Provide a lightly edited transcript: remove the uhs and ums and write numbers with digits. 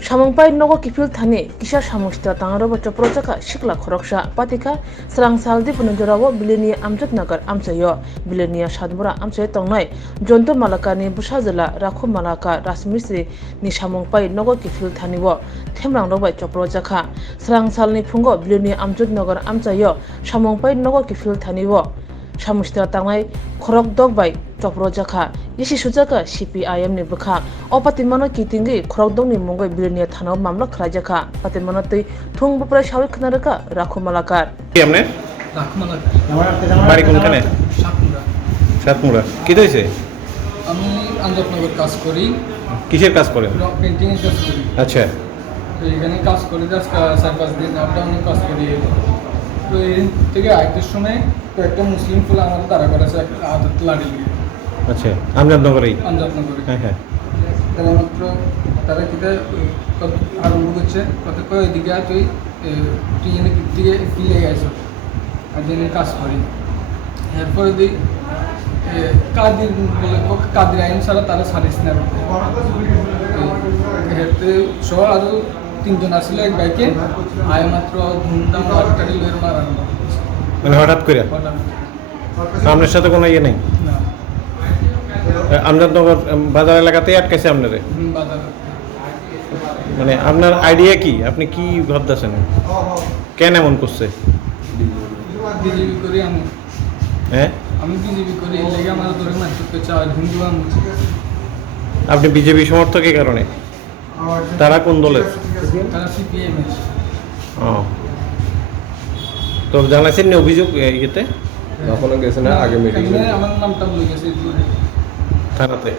Samongpai nogo kifil thani kisha samushta tangarobo choprojaka shikla khoroksha patika srang saldi punojorabo bileni amjat nagar amsayo bilenia shadbura amsayo tongnai jonto malakani busajala rakhu malaka rasmisri ni samongpai nogo kifil thanibo themrang robai choprojaka srang salni phungo bileni amjat nagar amsayo samongpai nogo kifil thanibo samushta tangnai khorok dogbai choprojaka yesi sujaka CPIM ni bukha opatimano kitingi khorok dong ni mongoi bilenia thano mamla khrajaka patimano tei thung bupra shawi khnaraka rakhu malakar কি আমনে বাড়ি কোনখানে সাতমুড়া কি হইছে আমি আঞ্জননগর কাজ করি কিসের কাজ করেন পেইন্টিং এর কাজ করি আচ্ছা তো এখানে কাজ করি আজকে 4-5 দিন আপ ডাউন কাজ করি তো এই থেকে আইতে সময় তো একটা মুসলিম ফুল আমার তারা করেছে আদত লাড়ি আচ্ছা আমজাদনগরেই আঞ্জননগরে হ্যাঁ হ্যাঁ তারা মাত্র তারা কিটা আরম্ভ করছে কত কয় এদিকে তুই তুই এনে দিকে কি লেগে আইছো আর দিনে কাজ করি এরপরে দিই কাদির বলে কাদির আইন ছাড়া তারা সারিস না হেঁটে সহ আরও 3 জন আসলে এক বাইকে আয় মাত্র ধুমধাম গাড়ি লয়ের মারানো মানে হঠাৎ করে আপনার সাথে কোনো ইয়ে নেই না আমজাদনগর বাজার এলাকাতেই আটকেছে আপনারে বাজার মানে আপনার আইডিয়া কি আপনি কি ভাবতেছেন কেন এমন করছে বিজেপি করি আমি হ্যাঁ বিজেপি করি এই লেগে আমার ধরে মারতে চাই হিন্দু আমি আপনি বিজেপি সমর্থক এই কারণে তারা কোন দলের তারা সিপিএম ও তো জানাইছেন না অভিযোগ ইয়েতে কখনো গেছে না আগে মিটিং আমার নামটা বলে গেছে থানাতে